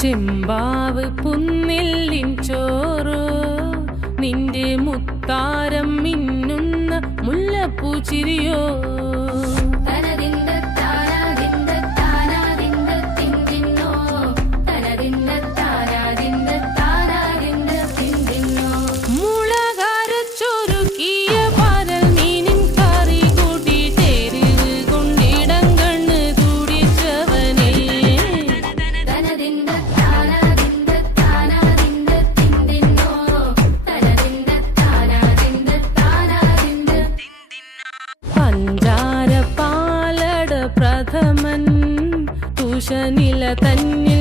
ചെമ്പാവ് പുന്നെല്ലിൻ ചോറോ നിന്റെ മുത്താരം മിന്നുന്ന മുല്ലപ്പൂച്ചിരിയോ പഞ്ചാര പാലട പ്രഥമൻ തുഷനില തന്നെ